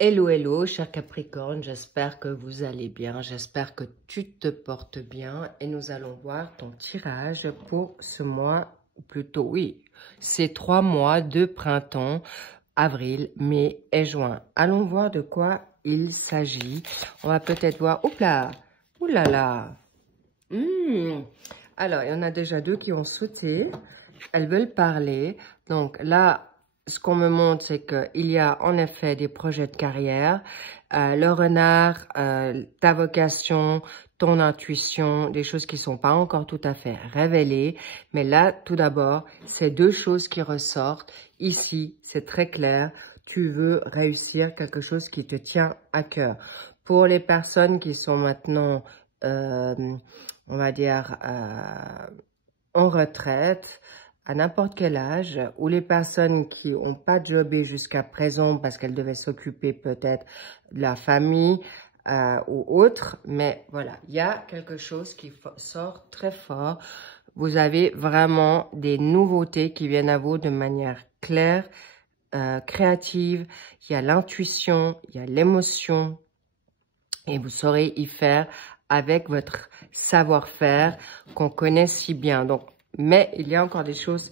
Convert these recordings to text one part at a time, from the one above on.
Hello, hello, cher Capricorne, j'espère que vous allez bien, j'espère que tu te portes bien et nous allons voir ton tirage pour ce mois, ou plutôt oui, ces 3 mois de printemps, avril, mai et juin. Allons voir de quoi il s'agit. On va peut-être voir, oulala, Alors, il y en a déjà 2 qui ont sauté, elles veulent parler, donc là, ce qu'on me montre, c'est qu'il y a en effet des projets de carrière, le renard, ta vocation, ton intuition, des choses qui ne sont pas encore tout à fait révélées. Mais là, tout d'abord, c'est 2 choses qui ressortent. Ici, c'est très clair, tu veux réussir quelque chose qui te tient à cœur. Pour les personnes qui sont maintenant, on va dire, en retraite, à n'importe quel âge, ou les personnes qui n'ont pas jobé jusqu'à présent parce qu'elles devaient s'occuper peut-être de la famille ou autre, mais voilà, il y a quelque chose qui sort très fort. Vous avez vraiment des nouveautés qui viennent à vous de manière claire, créative, il y a l'intuition, il y a l'émotion, et vous saurez y faire avec votre savoir-faire qu'on connaît si bien. Donc, mais il y a encore des choses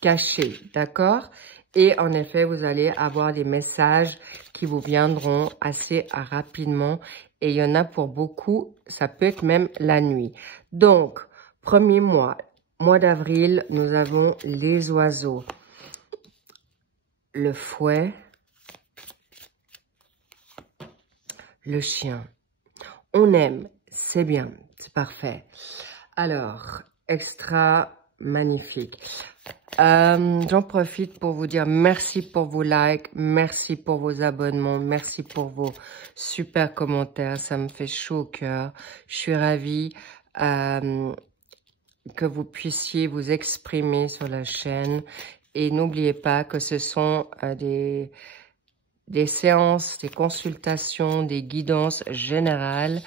cachées, d'accord? Et en effet, vous allez avoir des messages qui vous viendront assez rapidement. Et il y en a pour beaucoup, ça peut être même la nuit. Donc, premier mois d'avril, nous avons les oiseaux, le fouet, le chien. On aime, c'est bien, c'est parfait. Alors, extra magnifique. J'en profite pour vous dire merci pour vos likes, merci pour vos abonnements, merci pour vos super commentaires, ça me fait chaud au cœur. Je suis ravie que vous puissiez vous exprimer sur la chaîne et n'oubliez pas que ce sont des séances, des consultations, des guidances générales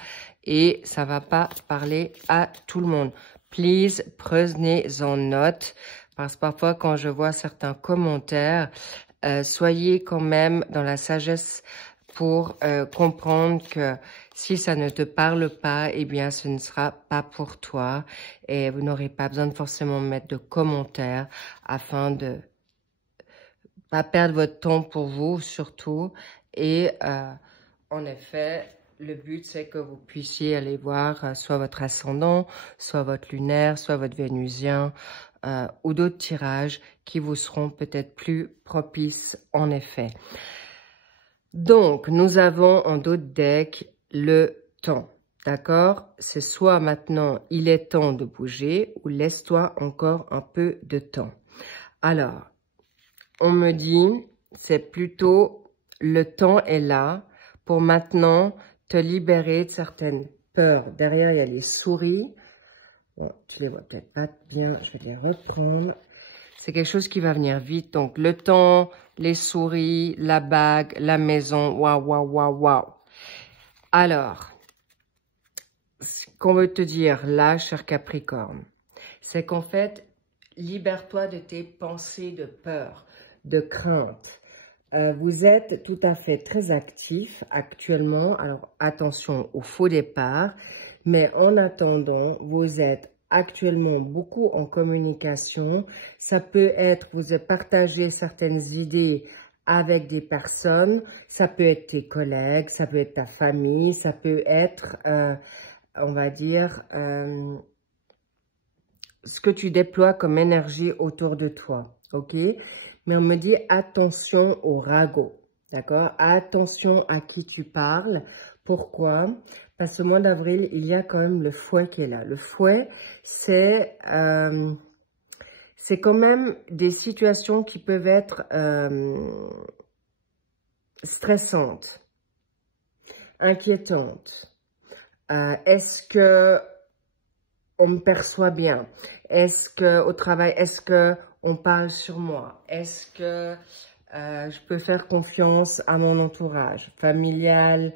et ça va pas parler à tout le monde. Please, prenez-en note parce que parfois quand je vois certains commentaires, soyez quand même dans la sagesse pour comprendre que si ça ne te parle pas, eh bien ce ne sera pas pour toi et vous n'aurez pas besoin de forcément mettre de commentaires afin de pas perdre votre temps pour vous, surtout. Et en effet, le but, c'est que vous puissiez aller voir soit votre ascendant, soit votre lunaire, soit votre vénusien, ou d'autres tirages qui vous seront peut-être plus propices, en effet. Donc, nous avons en d'autres decks le temps. D'accord? C'est soit maintenant, il est temps de bouger, ou laisse-toi encore un peu de temps. Alors, on me dit, c'est plutôt le temps est là pour maintenant te libérer de certaines peurs. Derrière, il y a les souris. Bon, tu les vois peut-être pas bien, je vais les reprendre. C'est quelque chose qui va venir vite. Donc, le temps, les souris, la bague, la maison. Waouh, waouh, waouh, waouh. Alors, ce qu'on veut te dire là, cher Capricorne, c'est qu'en fait, libère-toi de tes pensées de peur, de crainte. Vous êtes tout à fait très actif actuellement. Alors, attention au faux départ. Mais en attendant, vous êtes actuellement beaucoup en communication. Ça peut être, vous partagez certaines idées avec des personnes. Ça peut être tes collègues, ça peut être ta famille, ça peut être, on va dire, ce que tu déploies comme énergie autour de toi, ok? Mais on me dit attention au ragot, d'accord? Attention à qui tu parles. Pourquoi? Parce que au mois d'avril, il y a quand même le fouet qui est là. Le fouet, c'est quand même des situations qui peuvent être stressantes, inquiétantes. Est-ce que on me perçoit bien? Est-ce que au travail, est-ce que on parle sur moi? Est-ce que je peux faire confiance à mon entourage familial,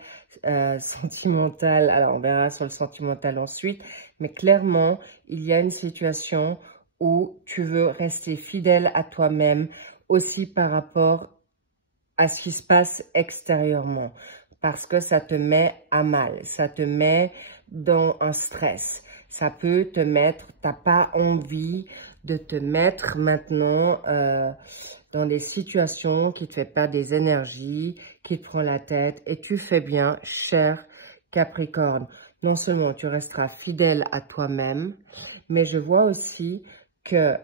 sentimental? Alors, on verra sur le sentimental ensuite. Mais clairement, il y a une situation où tu veux rester fidèle à toi-même, aussi par rapport à ce qui se passe extérieurement. Parce que ça te met à mal, ça te met dans un stress. Ça peut te mettre, t'as pas envie de te mettre maintenant dans des situations qui te font perdre des énergies, qui te prend la tête. Et tu fais bien, cher Capricorne. Non seulement tu resteras fidèle à toi-même, mais je vois aussi que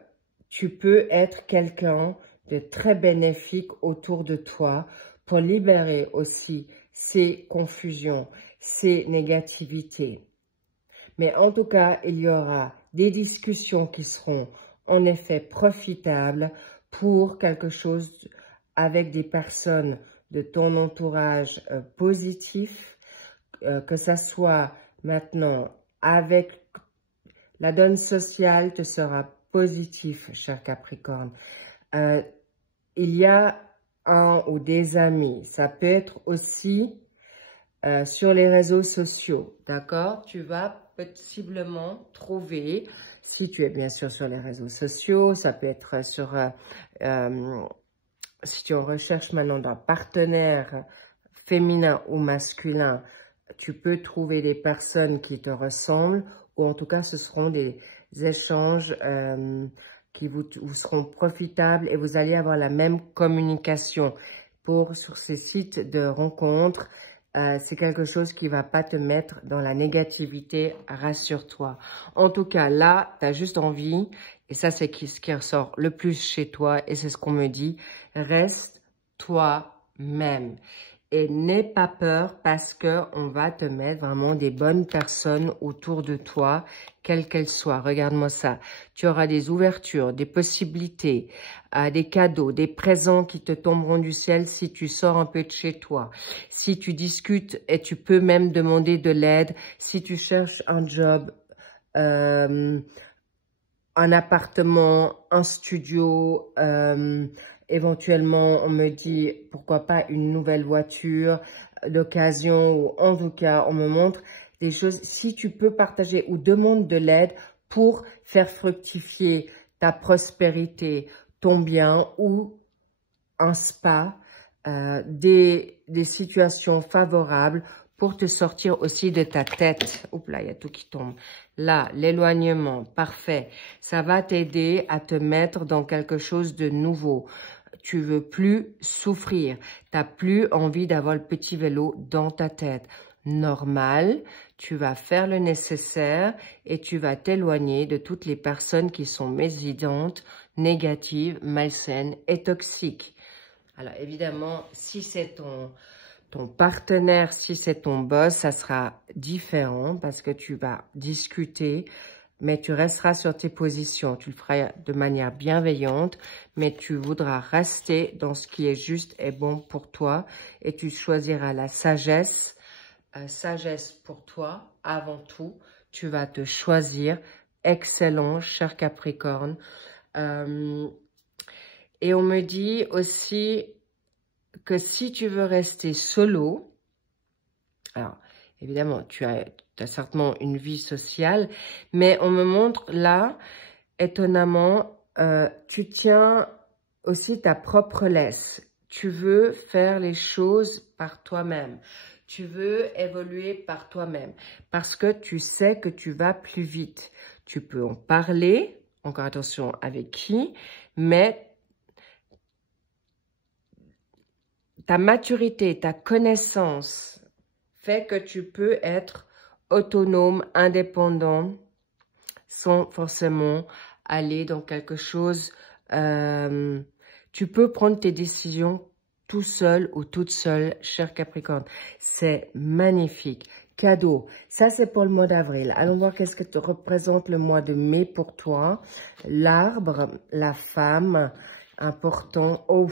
tu peux être quelqu'un de très bénéfique autour de toi pour libérer aussi ces confusions, ces négativités. Mais en tout cas, il y aura des discussions qui seront en effet profitables pour quelque chose avec des personnes de ton entourage positif, que ça soit maintenant avec la donne sociale te sera positif, cher Capricorne. Il y a un ou des amis, ça peut être aussi sur les réseaux sociaux, d'accord? Tu vas possiblement trouver, si tu es bien sûr sur les réseaux sociaux, ça peut être sur, si tu recherches maintenant d'un partenaire féminin ou masculin, tu peux trouver des personnes qui te ressemblent, ou en tout cas ce seront des échanges qui vous seront profitables et vous allez avoir la même communication. Sur ces sites de rencontres, c'est quelque chose qui va pas te mettre dans la négativité, rassure-toi. En tout cas, là, tu as juste envie, et ça c'est ce qui ressort le plus chez toi, et c'est ce qu'on me dit, reste toi-même. Et n'aie pas peur parce que on va te mettre vraiment des bonnes personnes autour de toi, quelles qu'elles soient. Regarde-moi ça. Tu auras des ouvertures, des possibilités, des cadeaux, des présents qui te tomberont du ciel si tu sors un peu de chez toi. Si tu discutes et tu peux même demander de l'aide, si tu cherches un job, un appartement, un studio, éventuellement, on me dit, pourquoi pas une nouvelle voiture d'occasion, ou en tout cas, on me montre des choses. Si tu peux partager ou demande de l'aide pour faire fructifier ta prospérité, ton bien ou un spa, des situations favorables pour te sortir aussi de ta tête. Oups là, il y a tout qui tombe. Là, l'éloignement, parfait. Ça va t'aider à te mettre dans quelque chose de nouveau. Tu veux plus souffrir. T'as plus envie d'avoir le petit vélo dans ta tête. Normal, tu vas faire le nécessaire et tu vas t'éloigner de toutes les personnes qui sont médisantes, négatives, malsaines et toxiques. Alors évidemment, si c'est ton partenaire, si c'est ton boss, ça sera différent parce que tu vas discuter, mais tu resteras sur tes positions. Tu le feras de manière bienveillante, mais tu voudras rester dans ce qui est juste et bon pour toi et tu choisiras la sagesse. Sagesse pour toi, avant tout, tu vas te choisir. Excellent, cher Capricorne. Et on me dit aussi que si tu veux rester solo, alors évidemment, tu as certainement une vie sociale, mais on me montre là, étonnamment, tu tiens aussi ta propre laisse. Tu veux faire les choses par toi-même. Tu veux évoluer par toi-même parce que tu sais que tu vas plus vite. Tu peux en parler, encore attention avec qui, mais ta maturité, ta connaissance fait que tu peux être autonome, indépendant, sans forcément aller dans quelque chose. Tu peux prendre tes décisions tout seul ou toute seule, cher Capricorne. C'est magnifique. Cadeau. Ça, c'est pour le mois d'avril. Allons voir qu'est-ce que te représente le mois de mai pour toi. L'arbre, la femme, important. Oh,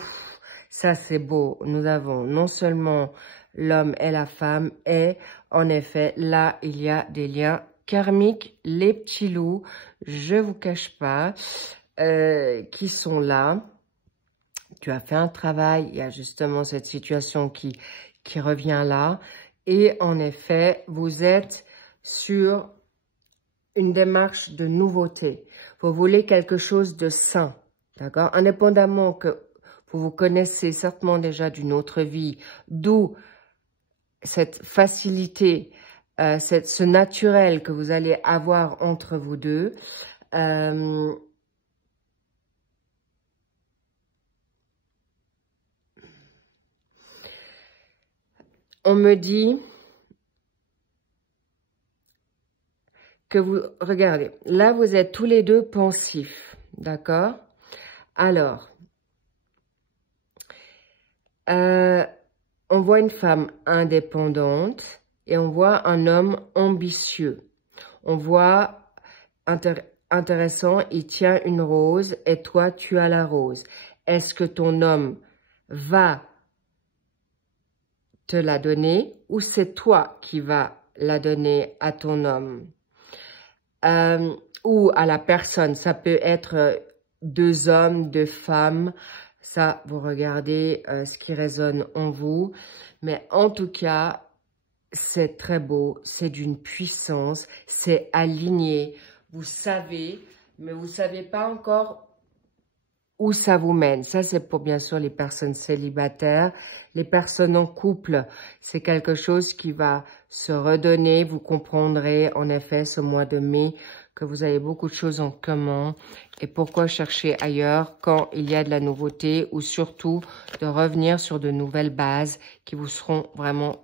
ça, c'est beau. Nous avons non seulement l'homme et la femme, et en effet, là, il y a des liens karmiques, les petits loups, je vous cache pas, qui sont là. Tu as fait un travail, il y a justement cette situation qui revient là. Et en effet, vous êtes sur une démarche de nouveauté. Vous voulez quelque chose de sain, d'accord? Indépendamment que Vous vous connaissez certainement déjà d'une autre vie, d'où cette facilité, ce naturel que vous allez avoir entre vous deux. On me dit que vous, regardez, là vous êtes tous les deux pensifs, d'accord? Alors, on voit une femme indépendante et on voit un homme ambitieux. On voit intéressant, il tient une rose et toi tu as la rose. Est-ce que ton homme va te la donner ou c'est toi qui vas la donner à ton homme? Ou à la personne, ça peut être 2 hommes, 2 femmes, ça vous regardez ce qui résonne en vous, mais en tout cas c'est très beau, c'est d'une puissance, c'est aligné, vous savez, mais vous savez pas encore où ça vous mène. Ça, c'est pour bien sûr les personnes célibataires. Les personnes en couple, c'est quelque chose qui va se redonner. Vous comprendrez en effet ce mois de mai que vous avez beaucoup de choses en commun. Et pourquoi chercher ailleurs quand il y a de la nouveauté ou surtout de revenir sur de nouvelles bases qui vous seront vraiment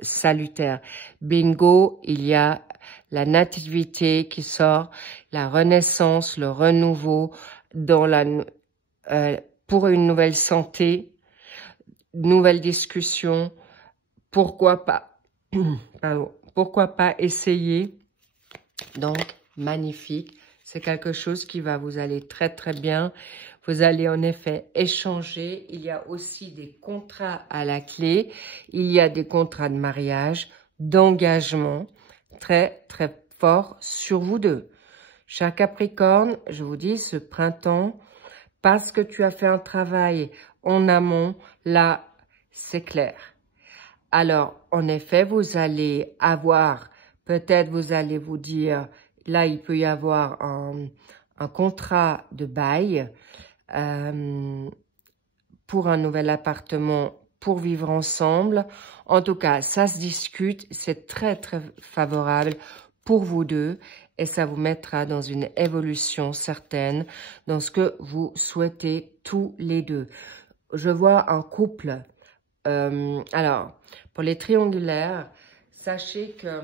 salutaires. Bingo, il y a la nativité qui sort, la renaissance, le renouveau dans la... pour une nouvelle santé, nouvelle discussion, pourquoi pas, pardon, pourquoi pas essayer. Donc, magnifique, c'est quelque chose qui va vous aller très très bien. Vous allez en effet échanger. Il y a aussi des contrats à la clé, il y a des contrats de mariage, d'engagement, très très fort sur vous deux. Cher Capricorne, je vous dis, ce printemps, parce que tu as fait un travail en amont, là, c'est clair. Alors, en effet, vous allez avoir, peut-être vous allez vous dire, là, il peut y avoir un contrat de bail pour un nouvel appartement, pour vivre ensemble. En tout cas, ça se discute, c'est très, très favorable pour vous deux. Et ça vous mettra dans une évolution certaine, dans ce que vous souhaitez tous les deux. Je vois un couple. Alors, pour les triangulaires, sachez que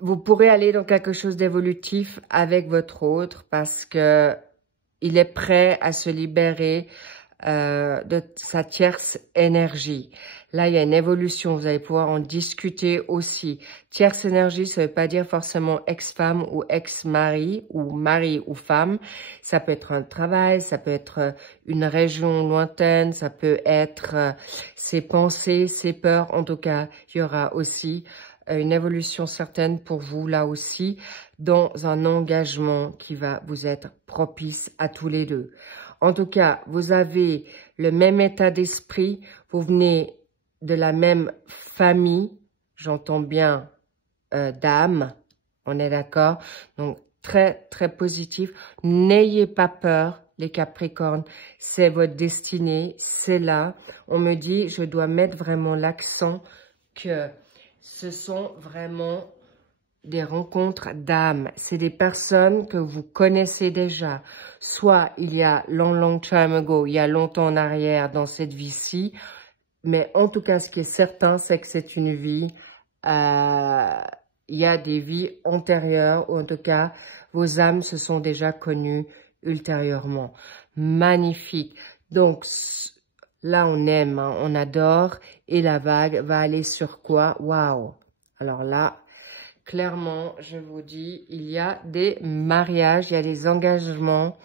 vous pourrez aller dans quelque chose d'évolutif avec votre autre parce que il est prêt à se libérer de sa tierce énergie. Là, il y a une évolution, vous allez pouvoir en discuter aussi. Tierce énergie, ça ne veut pas dire forcément ex-femme ou ex-mari ou mari ou femme. Ça peut être un travail, ça peut être une région lointaine, ça peut être ses pensées, ses peurs. En tout cas, il y aura aussi une évolution certaine pour vous là aussi dans un engagement qui va vous être propice à tous les deux. En tout cas, vous avez le même état d'esprit, vous venez de la même famille, j'entends bien d'âme, on est d'accord? Donc, très, très positif. N'ayez pas peur, les Capricornes, c'est votre destinée, c'est là. On me dit, je dois mettre vraiment l'accent que ce sont vraiment des rencontres d'âme. C'est des personnes que vous connaissez déjà. Soit il y a long time ago, il y a longtemps en arrière dans cette vie-ci. Mais en tout cas, ce qui est certain, c'est que c'est une vie. Il y a des vies antérieures, ou en tout cas, vos âmes se sont déjà connues ultérieurement. Magnifique. Donc, là, on aime, hein, on adore. Et la vague va aller sur quoi? Waouh! Alors là, clairement, je vous dis, il y a des mariages, il y a des engagements,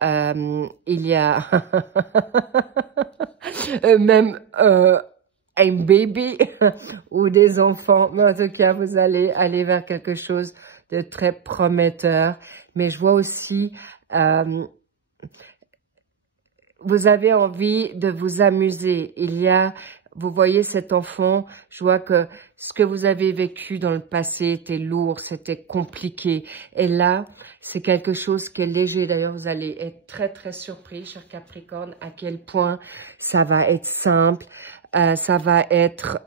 il y a même un baby ou des enfants. Mais en tout cas, vous allez aller vers quelque chose de très prometteur. Mais je vois aussi, vous avez envie de vous amuser. Il y a vous voyez cet enfant, je vois que ce que vous avez vécu dans le passé était lourd, c'était compliqué. Et là, c'est quelque chose qui est léger. D'ailleurs, vous allez être très, très surpris, cher Capricorne, à quel point ça va être simple. Ça va être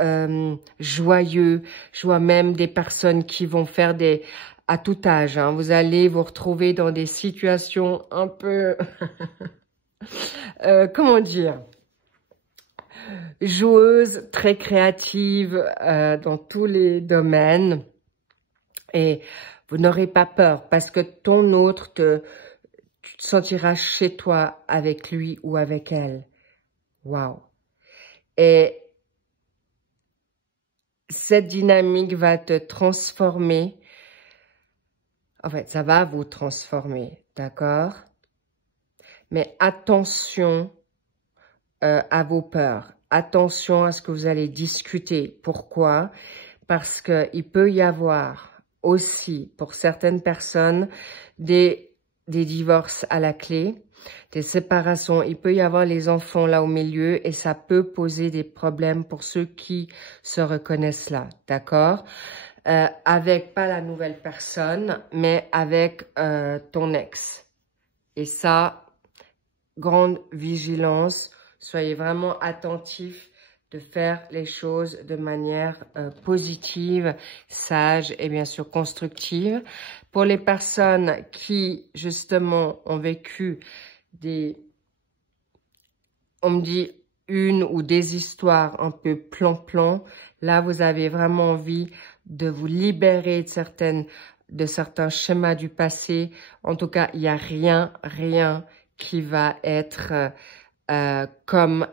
joyeux. Je vois même des personnes qui vont faire des... à tout âge, hein, vous allez vous retrouver dans des situations un peu... comment dire, joueuse, très créative dans tous les domaines. Et vous n'aurez pas peur parce que ton autre, tu te sentiras chez toi avec lui ou avec elle. Waouh! Et cette dynamique va te transformer. En fait, ça va vous transformer, d'accord? Mais attention à vos peurs. Attention à ce que vous allez discuter. Pourquoi? Parce qu'il peut y avoir aussi, pour certaines personnes, des divorces à la clé, des séparations. Il peut y avoir les enfants là au milieu et ça peut poser des problèmes pour ceux qui se reconnaissent là, d'accord? Avec pas la nouvelle personne, mais avec ton ex. Et ça, grande vigilance. Soyez vraiment attentifs de faire les choses de manière positive, sage et bien sûr constructive. Pour les personnes qui, justement, ont vécu on me dit, une ou des histoires un peu plan-plan, là, vous avez vraiment envie de vous libérer de certains schémas du passé. En tout cas, il n'y a rien qui va être comme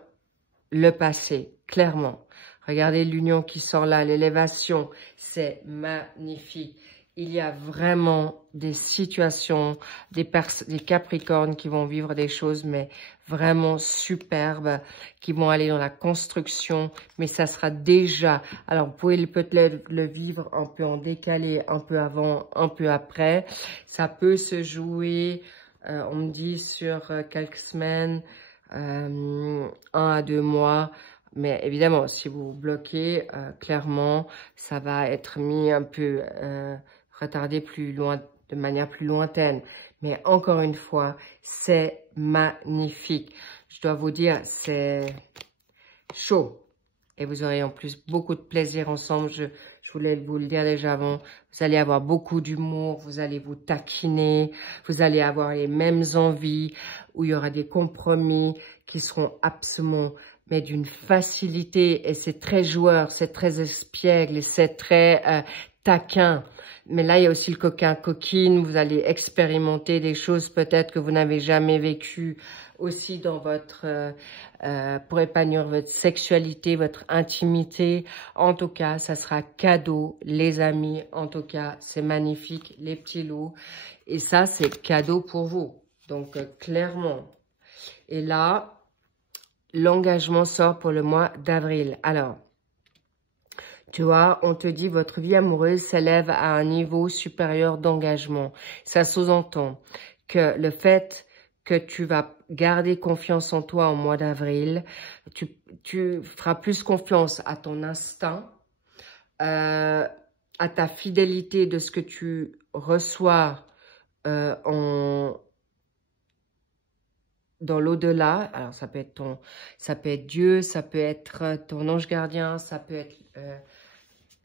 le passé, clairement. Regardez l'union qui sort là, l'élévation, c'est magnifique. Il y a vraiment des situations, des Capricornes qui vont vivre des choses, mais vraiment superbes, qui vont aller dans la construction, mais ça sera déjà... Alors, vous pouvez peut-être le vivre un peu en décalé, un peu avant, un peu après. Ça peut se jouer, on me dit, sur quelques semaines, 1 à 2 mois. Mais évidemment, si vous bloquez, clairement, ça va être mis un peu... retardé plus loin, de manière plus lointaine. Mais encore une fois, c'est magnifique. Je dois vous dire, c'est chaud. Et vous aurez en plus beaucoup de plaisir ensemble. Je voulais vous le dire déjà avant. Vous allez avoir beaucoup d'humour, vous allez vous taquiner, vous allez avoir les mêmes envies, où il y aura des compromis qui seront absolument, mais d'une facilité. Et c'est très joueur, c'est très espiègle et c'est très taquin. Mais là, il y a aussi le coquin-coquine. Vous allez expérimenter des choses peut-être que vous n'avez jamais vécues aussi dans votre... pour épanouir votre sexualité, votre intimité. En tout cas, ça sera cadeau, les amis. En tout cas, c'est magnifique, les petits loups. Et ça, c'est cadeau pour vous. Donc, clairement. Et là, l'engagement sort pour le mois d'avril. Alors... Tu vois, on te dit votre vie amoureuse s'élève à un niveau supérieur d'engagement. Ça sous-entend que le fait que tu vas garder confiance en toi au mois d'avril, tu feras plus confiance à ton instinct, à ta fidélité de ce que tu reçois dans l'au-delà. Alors ça peut être Dieu, ça peut être ton ange gardien, ça peut être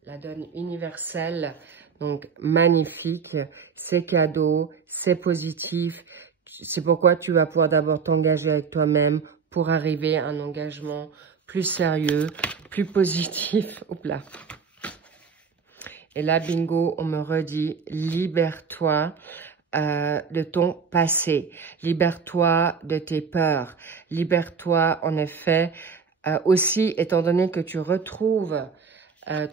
la donne universelle. Donc magnifique, c'est cadeau, c'est positif. C'est pourquoi tu vas pouvoir d'abord t'engager avec toi-même pour arriver à un engagement plus sérieux, plus positif. Hop là. Et là, bingo, on me redit, libère-toi de ton passé. Libère-toi de tes peurs. Libère-toi, en effet, aussi, étant donné que tu retrouves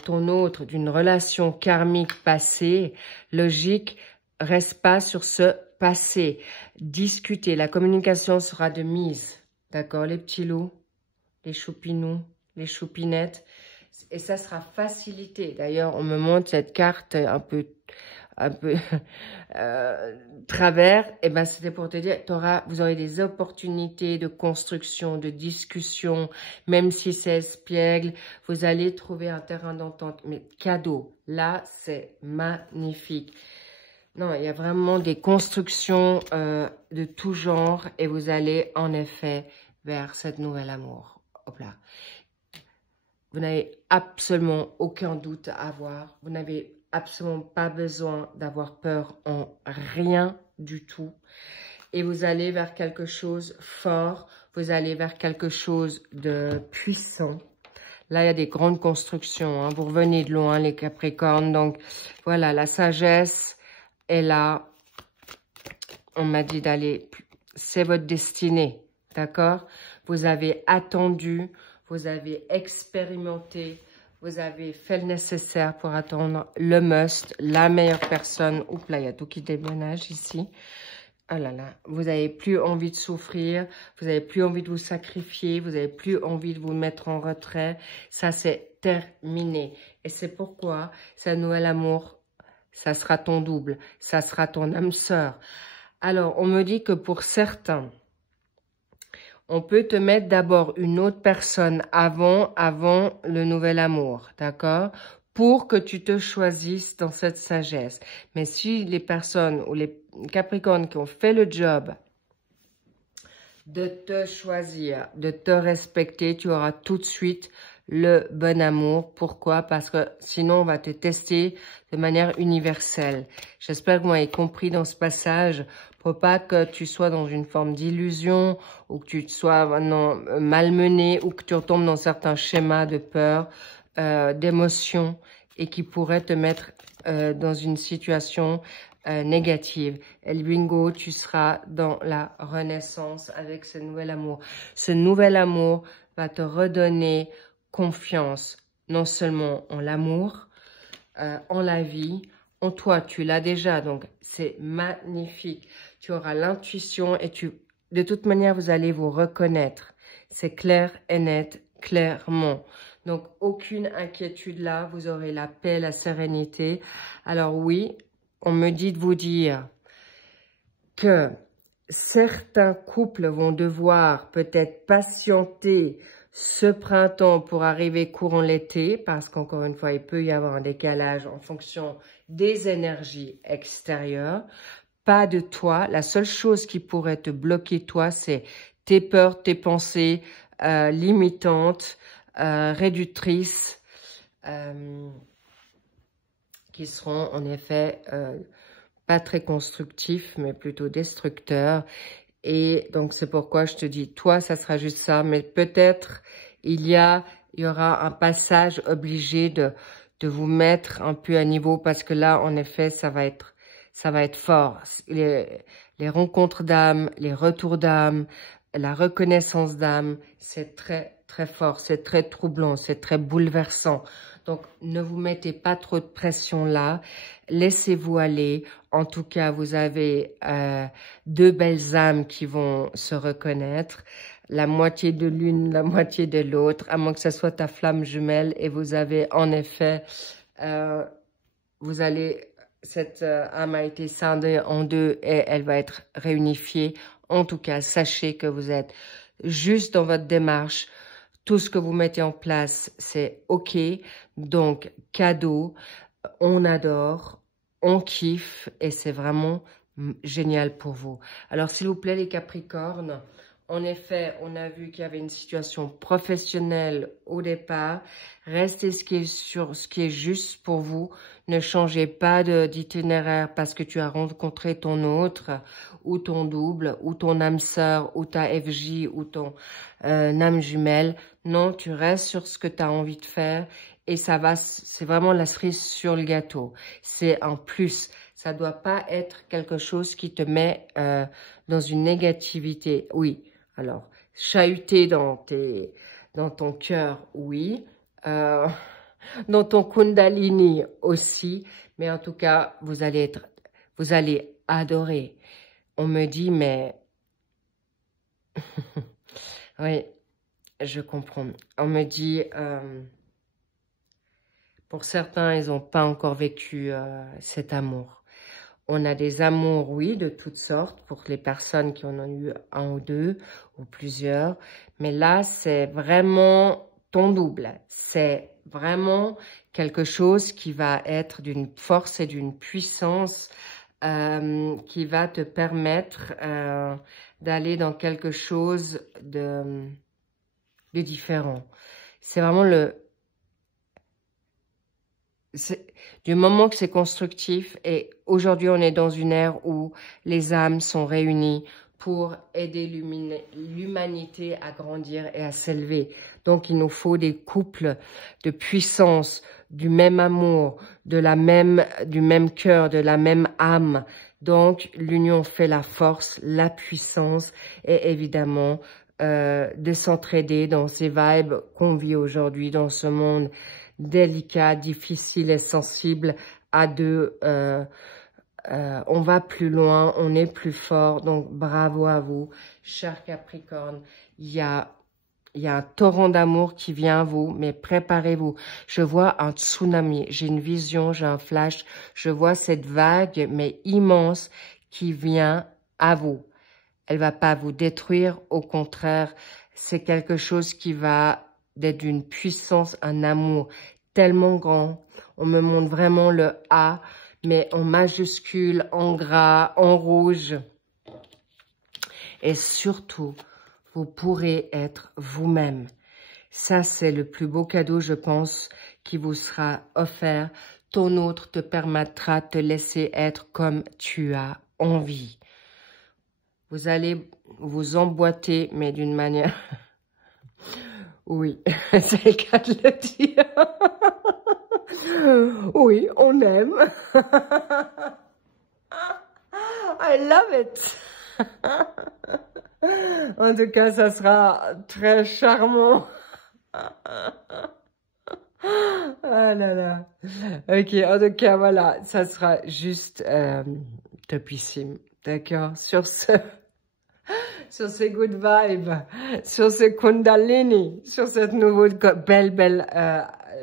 ton autre d'une relation karmique passée, logique, reste pas sur ce passé. Discutez, la communication sera de mise. D'accord, les petits loups, les choupinous, les choupinettes. Et ça sera facilité. D'ailleurs, on me montre cette carte un peu un peu travers, et ben c'était pour te dire, vous aurez des opportunités de construction, de discussion, même si c'est espiègle, vous allez trouver un terrain d'entente. Mais cadeau, là, c'est magnifique. Non, il y a vraiment des constructions de tout genre et vous allez en effet vers cette nouvelle amour. Hop là. Vous n'avez absolument aucun doute à avoir. Vous n'avez absolument pas besoin d'avoir peur en rien du tout. Et vous allez vers quelque chose fort. Vous allez vers quelque chose de puissant. Là, il y a des grandes constructions. Hein. Vous revenez de loin, les Capricornes. Donc, voilà, la sagesse est là. On m'a dit d'aller... C'est votre destinée, d'accord? Vous avez attendu, vous avez expérimenté, vous avez fait le nécessaire pour attendre le must, la meilleure personne. Oups là, il y a tout qui déménage ici. Oh là là, vous n'avez plus envie de souffrir, vous n'avez plus envie de vous sacrifier, vous n'avez plus envie de vous mettre en retrait. Ça, c'est terminé. Et c'est pourquoi ce nouvel amour, ça sera ton double, ça sera ton âme sœur. Alors, on me dit que pour certains, on peut te mettre d'abord une autre personne avant le nouvel amour, d'accord? Pour que tu te choisisses dans cette sagesse. Mais si les personnes ou les Capricornes qui ont fait le job de te choisir, de te respecter, tu auras tout de suite le bon amour. Pourquoi? Parce que sinon, on va te tester de manière universelle. J'espère que vous m'avez compris dans ce passage. Pour pas que tu sois dans une forme d'illusion ou que tu sois malmené ou que tu retombes dans certains schémas de peur, d'émotion et qui pourraient te mettre dans une situation négative. El bingo, tu seras dans la renaissance avec ce nouvel amour. Ce nouvel amour va te redonner confiance, non seulement en l'amour, en la vie, en toi, tu l'as déjà, donc c'est magnifique. Tu auras l'intuition et de toute manière, vous allez vous reconnaître. C'est clair et net, clairement. Donc, aucune inquiétude là, vous aurez la paix, la sérénité. Alors oui, on me dit de vous dire que certains couples vont devoir peut-être patienter ce printemps pour arriver courant l'été, parce qu'encore une fois, il peut y avoir un décalage en fonction des énergies extérieures. Pas de toi. La seule chose qui pourrait te bloquer, toi, c'est tes peurs, tes pensées limitantes, réductrices, qui seront en effet pas très constructifs, mais plutôt destructeurs. Et donc, c'est pourquoi je te dis, toi, ça sera juste ça. Mais peut-être, il y aura un passage obligé de vous mettre un peu à niveau. Parce que là, en effet, ça va être fort. Les rencontres d'âme, les retours d'âme, la reconnaissance d'âme, c'est très, très fort. C'est très troublant, c'est très bouleversant. Donc, ne vous mettez pas trop de pression là. Laissez-vous aller. En tout cas, vous avez deux belles âmes qui vont se reconnaître. La moitié de l'une, la moitié de l'autre, à moins que ce soit ta flamme jumelle. Et vous avez en effet, cette âme a été scindée en deux et elle va être réunifiée. En tout cas, sachez que vous êtes juste dans votre démarche. Tout ce que vous mettez en place, c'est OK. Donc, cadeau, on adore, on kiffe et c'est vraiment génial pour vous. Alors, s'il vous plaît, les Capricornes, en effet, on a vu qu'il y avait une situation professionnelle au départ. Restez sur ce qui est juste pour vous. Ne changez pas d'itinéraire parce que tu as rencontré ton autre ou ton double ou ton âme sœur ou ta FJ ou ton âme jumelle. Non, tu restes sur ce que tu as envie de faire et c'est vraiment la cerise sur le gâteau. C'est un plus. Ça doit pas être quelque chose qui te met dans une négativité. Oui. Alors, chahuter dans ton cœur, oui. Dans ton kundalini aussi. Mais en tout cas, vous allez adorer. On me dit, mais... oui, je comprends. On me dit, pour certains, ils n'ont pas encore vécu cet amour. On a des amours, oui, de toutes sortes, pour les personnes qui en ont eu un ou deux, ou plusieurs. Mais là, c'est vraiment ton double. C'est vraiment quelque chose qui va être d'une force et d'une puissance qui va te permettre d'aller dans quelque chose de différent. C'est vraiment du moment que c'est constructif, et aujourd'hui on est dans une ère où les âmes sont réunies pour aider l'humanité à grandir et à s'élever. Donc il nous faut des couples de puissance, du même amour, du même cœur, de la même âme. Donc l'union fait la force, la puissance, et évidemment de s'entraider dans ces vibes qu'on vit aujourd'hui dans ce monde délicat, difficile et sensible. À deux, on va plus loin, on est plus fort. Donc bravo à vous, cher Capricorne. Il y a un torrent d'amour qui vient à vous, mais préparez-vous. Je vois un tsunami, j'ai une vision, j'ai un flash. Je vois cette vague, mais immense, qui vient à vous. Elle va pas vous détruire, au contraire, c'est quelque chose qui va d'être d'une puissance, un amour tellement grand. On me montre vraiment le A, mais en majuscule, en gras, en rouge. Et surtout, vous pourrez être vous-même. Ça, c'est le plus beau cadeau, je pense, qui vous sera offert. Ton autre te permettra de te laisser être comme tu as envie. Vous allez vous emboîter, mais d'une manière... Oui, c'est le cas de le dire. Oui, on aime. I love it. En tout cas, ça sera très charmant. Ah là là. Ok, en tout cas, voilà, ça sera juste topissime. D'accord? Sur ces good vibes, sur ce Kundalini, sur cette nouvelle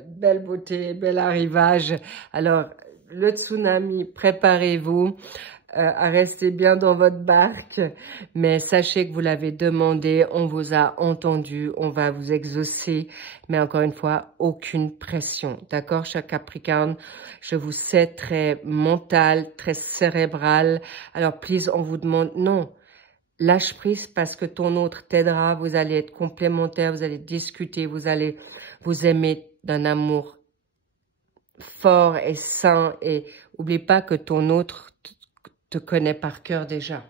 belle beauté, bel arrivage. Alors, le tsunami, préparez-vous à rester bien dans votre barque, mais sachez que vous l'avez demandé, on vous a entendu, on va vous exaucer, mais encore une fois, aucune pression, d'accord, cher Capricorne? Je vous sais très mental, très cérébral, alors please, on vous demande, non, lâche prise parce que ton autre t'aidera, vous allez être complémentaires, vous allez discuter, vous allez vous aimer d'un amour fort et sain, et oublie pas que ton autre te connaît par cœur déjà,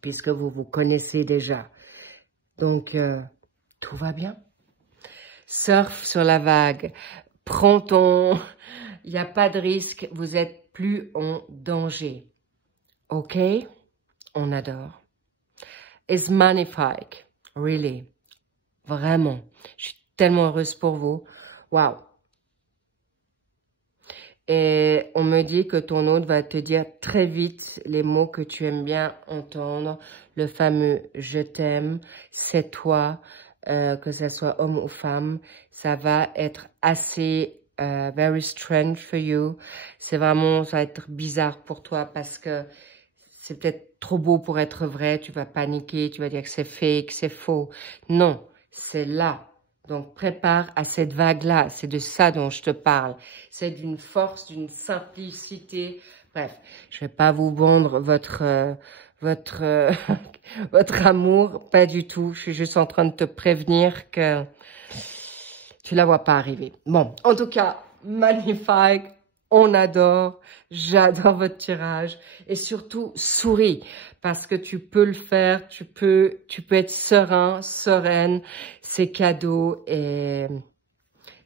puisque vous vous connaissez déjà. Donc, tout va bien. Surfe sur la vague, prends ton... Il n'y a pas de risque, vous êtes plus en danger. Ok? On adore. It's magnifique, really. Vraiment. Je suis tellement heureuse pour vous. Wow. Et on me dit que ton autre va te dire très vite les mots que tu aimes bien entendre. Le fameux « je t'aime »,« c'est toi », que ce soit homme ou femme. Ça va être assez very strange for you. C'est vraiment, ça va être bizarre pour toi parce que c'est peut-être trop beau pour être vrai. Tu vas paniquer, tu vas dire que c'est fake, c'est faux. Non, c'est là. Donc, prépare à cette vague-là. C'est de ça dont je te parle. C'est d'une force, d'une simplicité. Bref, je vais pas vous vendre votre amour. Pas du tout. Je suis juste en train de te prévenir que tu la vois pas arriver. Bon, en tout cas, magnifique. On adore. J'adore votre tirage. Et surtout, souris. Parce que tu peux le faire. Tu peux être serein, sereine. C'est cadeau. Et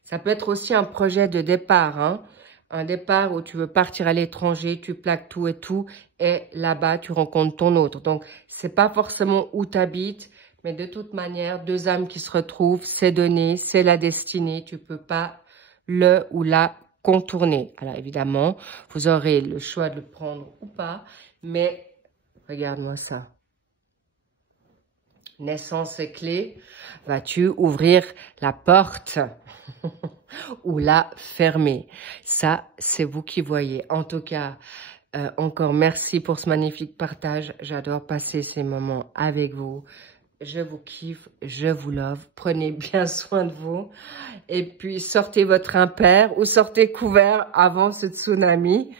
ça peut être aussi un projet de départ. Hein. Un départ où tu veux partir à l'étranger. Tu plaques tout et tout. Et là-bas, tu rencontres ton autre. Donc, c'est pas forcément où tu habites. Mais de toute manière, deux âmes qui se retrouvent. C'est donné. C'est la destinée. Tu peux pas le ou la contourner. Alors évidemment, vous aurez le choix de le prendre ou pas, mais regarde-moi ça. Naissance et clé, vas-tu ouvrir la porte ou la fermer? Ça, c'est vous qui voyez. En tout cas, Encore merci pour ce magnifique partage. J'adore passer ces moments avec vous. Je vous kiffe, je vous love. Prenez bien soin de vous. Et puis, sortez votre impair ou sortez couvert avant ce tsunami.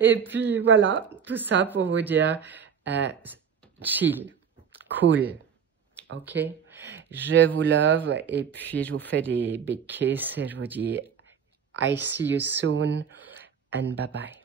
Et puis, voilà, tout ça pour vous dire chill, cool. Ok? Je vous love et puis je vous fais des big kisses et je vous dis I see you soon and bye bye.